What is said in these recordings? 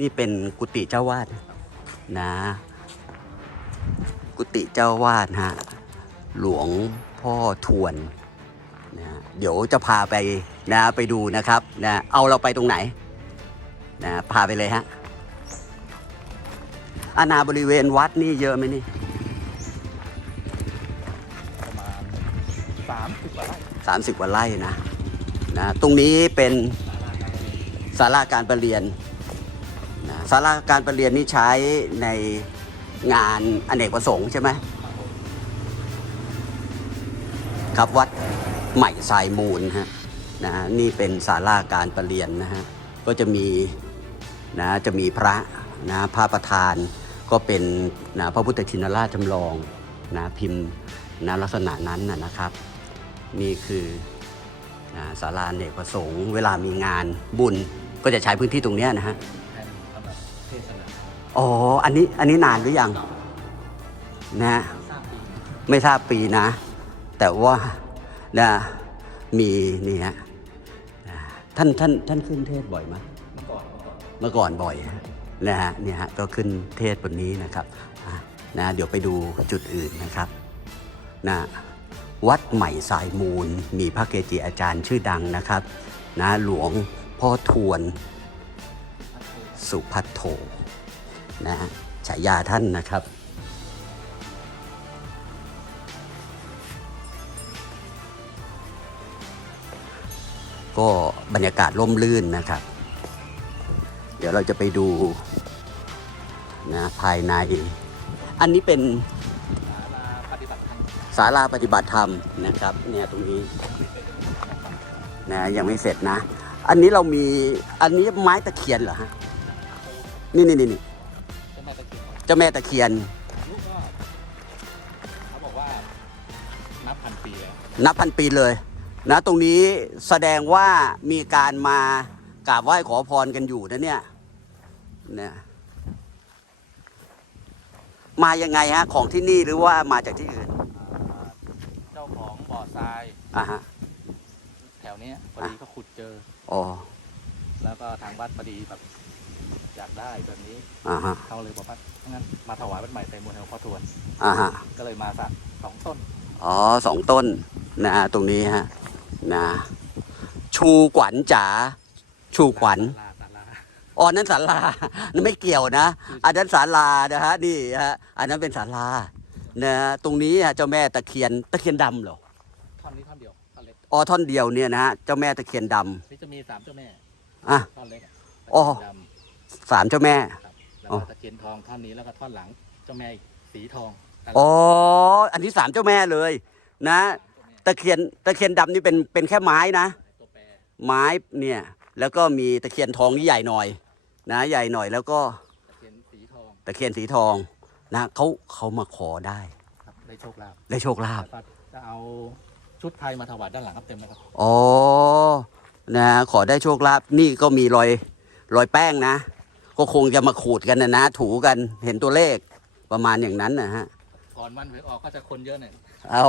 นี่เป็นกุฏิเจ้าวาดนะ กุฏิเจ้าวาดฮะหลวงพ่อทวนนะเดี๋ยวจะพาไปนะไปดูนะครับนะเอาเราไปตรงไหนนะพาไปเลยฮะอาณาบริเวณวัดนี่เยอะไหมนี่ประมาณสามสิบกว่าไร่สามสิบกว่าไร่นะนะตรงนี้เป็นศาลาการประเรียนนะ ศาลาการประเรียนนี่ใช้ในงานอเนกประสงค์ใช่ไหมครับวัดใหม่สายมูลฮะนะนี่เป็นศาลาการประเรียนนะฮะก็จะมีนะจะมีพระนะพระประธานก็เป็นนะพระพุทธชินราชจำลองนะพิมพ์นะลักษณะนั้นนะนะครับ นี่คือนะศาลาอเนกประสงค์ เวลามีงานบุญก็จะใช้พื้นที่ตรงนี้นะฮะ เทศนาอ๋อ อันนี้อันนี้นานหรือยังนะทราบปีไม่ทราบปีนะ แต่ว่านะมีนี่ฮะนะท่านท่านท่านขึ้นเทศบ่อยไหมเมื่อก่อนเมื่อก่อนเมื่อก่อนบ่อยฮะนะฮะเนี่ยฮะก็ขึ้นเทศบนนี้นะครับอะนะเดี๋ยวไปดูจุดอื่นนะครับนะวัดใหม่สายมูล มีพระเกจิอาจารย์ชื่อดังนะครับนะหลวงพ่อทวน สุพัทโทนะฮะฉายาท่านนะครับ ก็บรรยากาศร่มรื่นนะครับ เดี๋ยวเราจะไปดูนะภายใน อันนี้เป็นศาลาปฏิบัติธรรมศาลาปฏิบัติธรรมนะครับเนี่ยตรงนี้นะยังไม่เสร็จนะ อันนี้เรามีอันนี้ไม้ตะเคียนเหรอฮะ นี่นี่นี่นี่เจ้าแม่ตะเคียนเจ้าแม่ตะเคียนลูกก็เขาบอกว่านับพันปีแล้วนับพันปีเลยนะตรงนี้แสดงว่ามีการมากราบไหว้ขอพรกันอยู่นะเนี่ยเนี่ยมายังไงฮะของที่นี่หรือว่ามาจากที่อื่นอ่าเจ้าของบ่อทรายอ่าฮะแถวเนี้ยพอดีก็ขุดเจออ๋อแล้วก็ทางวัดพอดีแบบ อยากได้แบบนี้อ่าฮะเขาเลยบอกว่างั้นมาถวายวัดใหม่ไตรมูลแห่งพ่อทวนอ่าฮะก็เลยมาสักสองต้นอ๋อสองต้นนะตรงนี้ฮะนะชูขวัญจ๋าชูขวัญศาลาศาลาอ๋อนั่นศาลานั่นไม่เกี่ยวนะ อันนั้นศาลานะฮะนี่ฮะอันนั้นเป็นศาลานะตรงนี้ฮะเจ้าแม่ตะเคียนตะเคียนดำเหรอท่อนนี้ท่อนเดียวท่อนเล็กอ๋อท่อนเดียวเนี่ยนะฮะเจ้าแม่ตะเคียนดนี่จะมีสามเจ้าแม่ำอะท่อนเล็กอะอ๋ อตะเคียนดสามเจ้าแม่ำครับแล้วอ๋อ ก็ตะเคียนทองท่อนนี้แล้วก็ท่อนหลังเจ้าแม่อีกสีทองอ๋ออันนี้สามเจ้าแม่เลย นะตะเคียนตะเคียนดำนี่เป็นเป็นแค่ไม้นะ ตัวแปรไม้เนี่ยแล้วก็มีตะเคียนทองที่ใหญ่หน่อย นะ ใหญ่หน่อยแล้วก็ตะเคียนสีทองตะเคียนสีทองนะเขาเขามาขอได้ครับได้โชคลาภได้โชคลาภแล้วก็จะเอาชุดไทยมาถวายด้านหลังครับเต็มเลยครับอ๋อนะขอได้โชคลาภนี่ก็มีรอยรอยแป้งนะ ก็คงจะมาขูดกันนะนะ ถูกันเห็นตัวเลขประมาณอย่างนั้นนะฮะก่อนวันหวยออกก็จะคนเยอะหน่อยเอา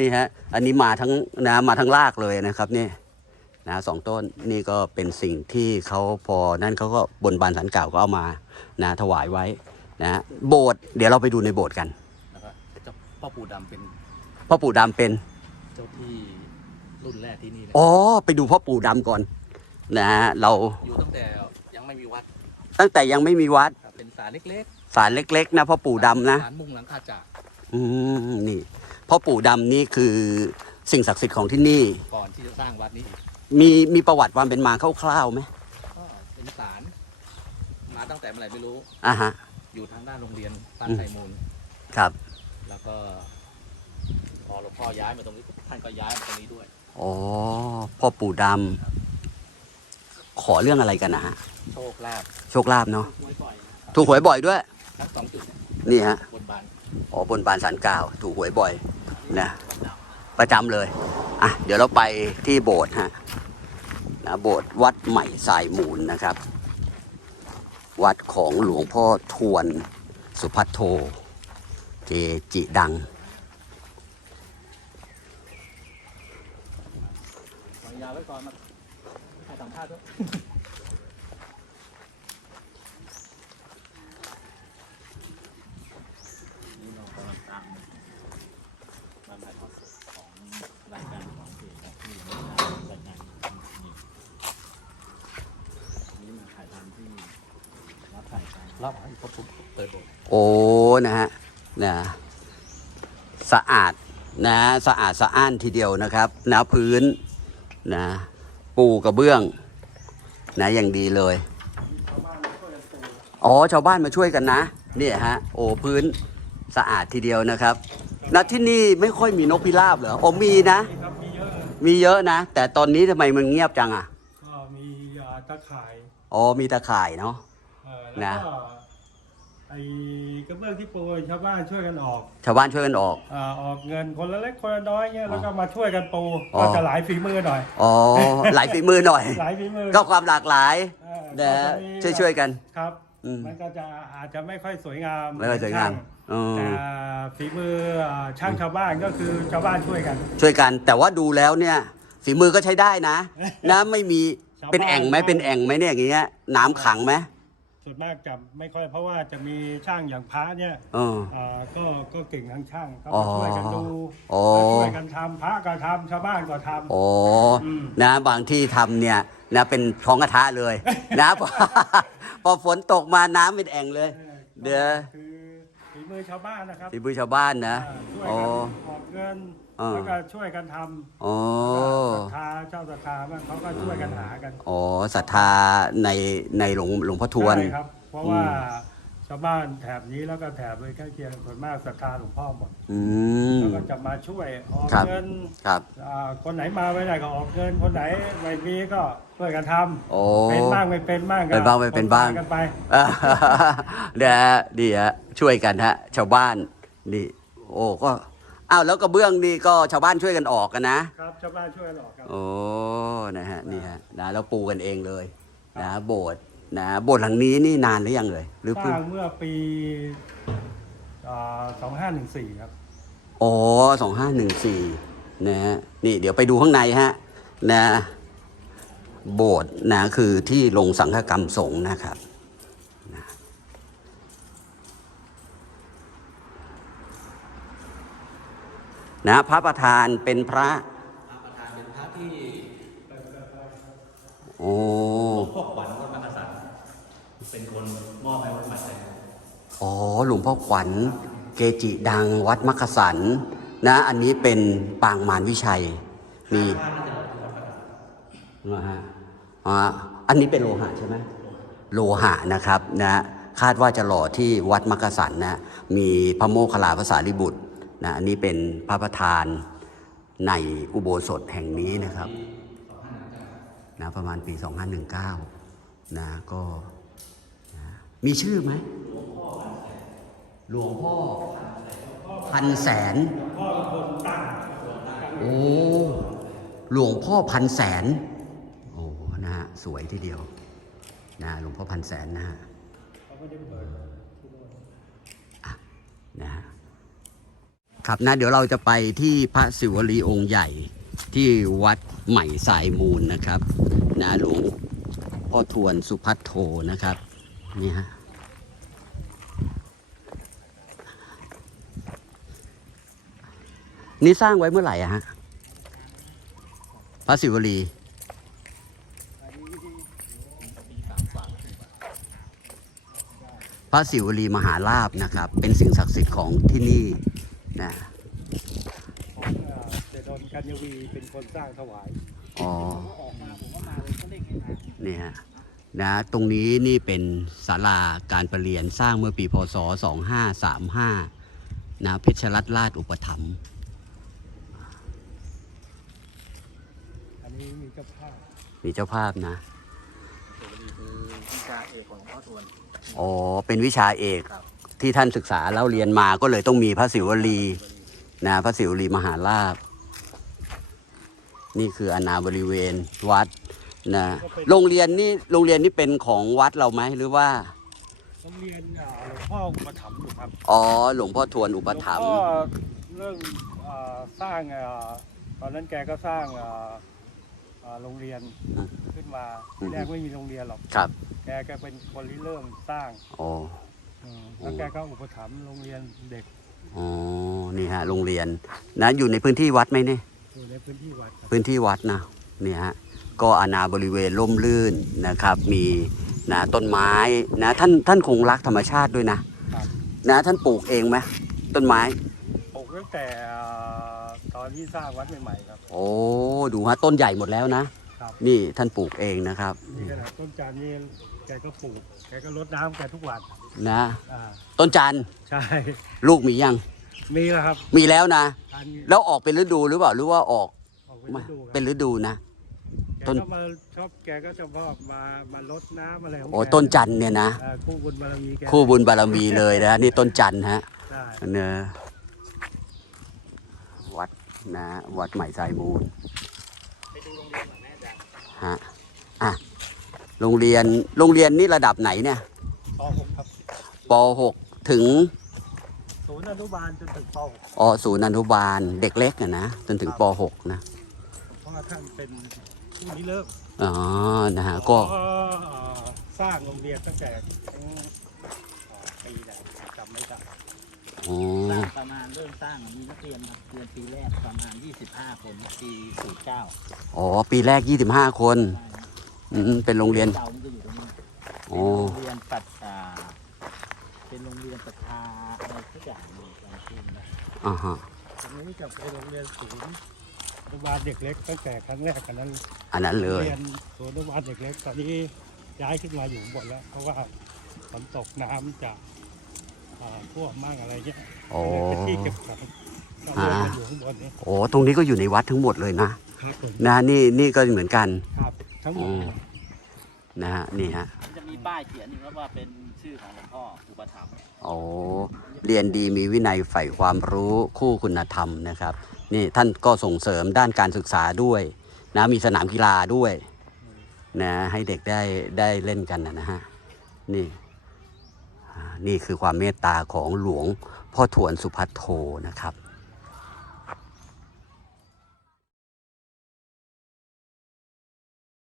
นี่ฮะ อันนี้มาทั้งนะมาทั้งรากเลยนะครับนี่นะสองต้นนี่ก็เป็นสิ่งที่เขาพอนั่นเขาก็บนบานสันเก่าก็เอามานะถวายไว้นะโบสถ์เดี๋ยวเราไปดูในโบสถ์กันแล้วก็เจ้าพ่อปู่ดำเป็นพ่อปู่ดำเป็นเจ้าที่รุ่นแรกที่นี่เลยอ๋อไปดูพ่อปู่ดำก่อนนะฮะเราอยู่ตั้งแต่ยังไม่มีวัด ตั้งแต่ยังไม่มีวัด ครับเป็นศาลเล็กศาลเล็กๆนะพ่อๆปู่ดำนะศาลมุงหลังคาจากอืมนี่พ่อปู่ดำนี่คือสิ่งศักดิ์สิทธิ์ของที่นี่ ก่อนที่จะสร้างวัดนี้อีกมีมีประวัติความเป็นมาคร่าวๆไหมก็เป็นศาลมาตั้งแต่เมื่อไหร่ไม่รู้ อ่าฮะ อยู่ทางด้านโรงเรียนบ้านอืม ไทรมูล ครับ แล้วก็พอหลวงพ่อย้ายมาตรงนี้ท่านก็ย้ายมาตรงนี้ด้วย อ๋อพ่อปู่ดำ ขอเรื่องอะไรกันนะฮะ โชคลาภโชคลาภเนาะบ่อยๆถูกหวยบ่อยด้วย ทั้งสองจุดเนี่ยนี่ฮะ บนบานอ๋อบนบานสันกล่าว ถูกหวยบ่อยนะ ประจำเลย อะ เดี๋ยวเราไปที่โบสถ์ฮะนะโบสถ์วัดใหม่สายมูลนะครับ วัดของหลวงพ่อทวนสุพัทโท เกจิดัง วางยาไว้ก่อนมาาด้วยอ้รหโอ้นะฮะนะสะอาดนะสะอาดสะอ้านทีเดียวนะครับนะพื้นนะปูกระเบื้อง นะอย่างดีเลยอ๋อชาวบ้านมาช่วยกันนะเนี่ยฮะโอ้พื้นสะอาดทีเดียวนะครับนะที่นี่ไม่ค่อยมีนกพิราบเหรออ๋อมีนะ ครับมีเยอะเลยมีเยอะนะ แต่ตอนนี้ทำไมมันเงียบจังอะก็มีอ่าตะข่ายอ๋อมีตะข่ายเนาะ เอ่อแล้วนะก็ ไอ้กระเบื้องที่ปูชาวบ้านช่วยกันออกชาวบ้านช่วยกันออก อ่าออกเงินคนละเล็กคนละน้อยเงี้ยแล้วก็มาช่วยกันปูอ๋อ ก็จะหลายฝีมือหน่อย อ๋อ หลายฝีมือหน่อย หลายฝีมือก็ความหลากหลายเออนะก็จะมีช่วยช่วยๆกัน ครับอืมมันก็จะอาจจะไม่ค่อยสวยงามไม่ค่อยสวยงามช่อืม แต่ฝีมืออ่าช่างชาวบ้านก็คือชาวบ้านช่วยกัน ช่วยกัน แต่ว่าดูแล้วเนี่ย ฝีมือก็ใช้ได้นะ น้ำไม่มีชาวบ้านเป็นแอ่งไหมเป็นแอ่งไหมเนี่ยอย่างเงี้ย น้ำขังไหม ส่วนมากจะไม่ค่อยเพราะว่าจะมีช่างอย่างพระเนี่ยเออ อ่าก็ก็เก่งทั้งช่างก็อ๋อมาช่วยกันดูอ๋อมาช่วยกันทำพระก็ทำชาวบ้านก็ทำโอ้อืมนะบางที่ทำเนี่ยนะเป็นท้องกระทะเลย นะพอ พอฝนตกมาน้ำเป็นแอ่งเลย เดี๋ยว คือฝี มือชาวบ้านนะครับฝีมือชาวบ้านนะอ่าช่วยโอ้กันออกเงินอ่า แล้วก็ช่วยกันทำโอ้ศรัทธาเจ้าศรัทธาบ้างเขาก็ช่วยกันหากันโอ้ศรัทธาในในหลวงหลวงพ่อทวน ใช่ครับ เพราะว่า ชาวบ้านแถบนี้แล้วก็แถบเลยใกล้เคียงส่วนมากศรัทธาหลวงพ่อหมดอืม แล้วก็จะมาช่วยออกครับ เงินครับ อ่าคนไหนมาไม่ได้ก็ออกเงินคนไหนไม่มีก็ช่วยกันทำโอ้ เป็นบ้างไม่เป็นบ้างก็เป็นบ้างไม่เป็นบ้างกันไป อ่าเดี๋ยวดีฮะช่วยกันฮะ ชาวบ้านนี่ โอ้ก็อ้าวแล้วกระเบื้องนี่ก็ชาวบ้านช่วยกันออกกันนะครับชาวบ้านช่วยกันออกครับ โอ้นะฮะนี่ฮะนะแล้วปูกันเองเลยนะโบสถ์ นะโบสถ์หลังนี้นี่นานหรือยังเลยหรือสเพิ่งร้างเมื่อปีสองห้าหนึ่งสี่2514 ครับ อ๋อสองห้าหนึ่งสี่นะฮะนี่เดี๋ยวไปดูข้างในฮะนะโบสถ์นะคือที่ลงสังฆกรรมสงฆ์นะครับนะพระประธานเป็นพระประธานเป็นพระที่โอ้พ่อขวัญวัดมหาสัน เป็นคนมอบให้วัดมหาสันอ๋อหลวงพ่อขวัญ เกจิดังวัดมักกะสันนะอันนี้เป็นปางมารวิชัย มีนะฮะอ่าอันนี้เป็นโลหะใช่ไหมโลหะนะครับนะคาดว่าจะหล่อที่วัดมักกะสันนะมีพระโมคคัลลาภาษาลิบุตรนะอันนี้เป็นพระประธานในอุโบสถแห่งนี้นะครับนะประมาณปี 2519นะก็นะ มีชื่อไหมหลวงพ่อ พันแสนพ่อเป็นคนโอ้ หลวงพ่อพันแสน โอ้นะฮะสวยทีเดียวนะหลวงพ่อพันแสนนะฮะนะฮะครับนะเดี๋ยวเราจะไปที่พระศิวลีองค์ใหญ่ที่วัดใหม่สายมูลนะครับนะหลวงพ่อทวนสุพัทโทนะครับ นี่ฮะนี่สร้างไว้เมื่อไหร่อะฮะพระศิวลีพระศิวลีมหาลาบนะครับ เป็นสิ่งศักดิ์สิทธิ์ของที่นี่นะของเอ่อเจดนกัญญวีเป็นคนสร้างถวายอ๋อออกมาผมก็มาเลยก็เล่นให้มานี่ฮะ นะตรงนี้นี่เป็นศาลาการประเรียนสร้างเมื่อปีพศ 2535นะเพชรรัตนราชอุปถัมภ์อันนี้มีเจ้าภาพมีเจ้าภาพนะคือวิชาเอกของพ่อทวนอ๋อเป็นวิชาเอกครับที่ท่านศึกษาแล้วเรียนมาก็เลยต้องมีพระศิวลีนะพระศิวลีมหาลาภนี่คืออาณาบริเวณวัด นะโรงเรียนนี่โรงเรียนนี่เป็นของวัดเราไหมหรือว่า โรงเรียนอ่าหลวงพ่ออุปถัมภ์อยู่ครับอ๋อหลวงพ่อทวนอุปถัมภ์หลวงพ่อเรื่องอ่าสร้างอ่าตอนนั้นแกก็สร้างอ่าอ่าโรงเรียนขึ้นมาทีแรกไม่มีโรงเรียนหรอกครับแกก็เป็นคนริเริ่มสร้างอ๋อ อืมแล้วแกก็อุปถัมภ์โรงเรียนเด็กอ๋อนี่ฮะโรงเรียนนะอยู่ในพื้นที่วัดไหมเนี่ย อยู่ในพื้นที่วัดครับ พื้นที่วัดนะเนี่ยฮะ ก็อาณาบริเวณร่มรื่นนะครับ มีนะต้นไม้นะท่านท่านคงรักธรรมชาติด้วยนะครับนะท่านปลูกเองไหมต้นไม้ปลูกตั้งแต่อ่าตอนที่สร้างวัดใหม่ๆครับ โอ้ดูฮะต้นใหญ่หมดแล้วนะครับนี่ท่านปลูกเองนะครับนี่ขนาดต้นจานนี่แกก็ปลูกแกก็รดน้ำแกทุกวันนะอ่าต้นจันทร์ใช่ลูกมียัง มีแล้วครับ มีแล้วนะอันแล้วออกเป็นฤดูหรือเปล่าหรือว่าออกออกเป็นฤดูครับเป็นฤ ดูนะแกต้นก็มาชอบแกก็จะชอบมามาลดน้ำอะไรของโอ้แกต้นจันทร์เนี่ยนะ เอ่อคู่บุญบารมีแกคู่บุญบารมีเลยนะนี่ต้นจันทร์ฮะ ใช่เนอะวัดนะวัดใหม่สายมูลไปดูโรงเรียนหน่อยแม่จ๊ะฮะอะโรงเรียนโรงเรียนนี่ระดับไหนเนี่ยป .6 ครับป .6 ถึงศูนย์อนุบาลจนถึงป .6 อ๋อศูนย์อนุบาลเด็กเล็กอะนะจนถึงป .6 นะ เพราะว่าท่านเป็น ผู้ริเริ่มอ๋อนะฮะก็เอ่อสร้างโรงเรียนตั้งแต่ทั้งเอ่อปีไหนจำไม่ได้อ๋อสร้างประมาณเริ่มสร้างมีนักเรียนมาเรียนปีแรกประมาณ 25 คนปี49อ๋อ ปีแรก 25 คนใช่ครับอืมเป็นโรงเรียนเก่ามันจะอยู่ตรงนี้อ๋เป็นอโรงเรียนปัดอ่าเป็นโรงเรียนประชาอะไรทุกอย่างเลยจำชื่อไม่ได้อ่าฮะตรงนี้จะเป็นโรงเรียนศูนย์ อนุบาลเด็กเล็กตั้งแต่ครั้งแรกกันนั้นอันนั้นเลโรงยเรียนศูนย์อนุบาลเด็กเล็กตอนนี้ย้ายขึ้นมาอยู่ข้างบนแล้ว เพราะว่าฝนตกน้ำจะอ่าท่วมมากอะไรเงี้ยโอ้ เป็นที่เก็บของก็เลยมาอยู่ข้างบนนี้โอ้ตรงนี้ก็อยู่ในวัดทั้งหมดเลยนะครับผมนะนี่นี่ก็เหมือนกันครับทั้งหมดอืมนะฮะนี่ฮะมันจะมีป้ายเขียนอยู่ครับว่าเป็นชื่อของหลวงพ่ออุปถัมภ์ โอ้เรียนดีมีวินัยใฝ่ความรู้คู่คุณธรรมนะครับ นี่ท่านก็ส่งเสริมด้านการศึกษาด้วยนะมีสนามกีฬาด้วยนะให้เด็กได้ได้เล่นกันนะฮะนี่นี่คือความเมตตาของหลวงพ่อถวนสุพัทโทนะครับ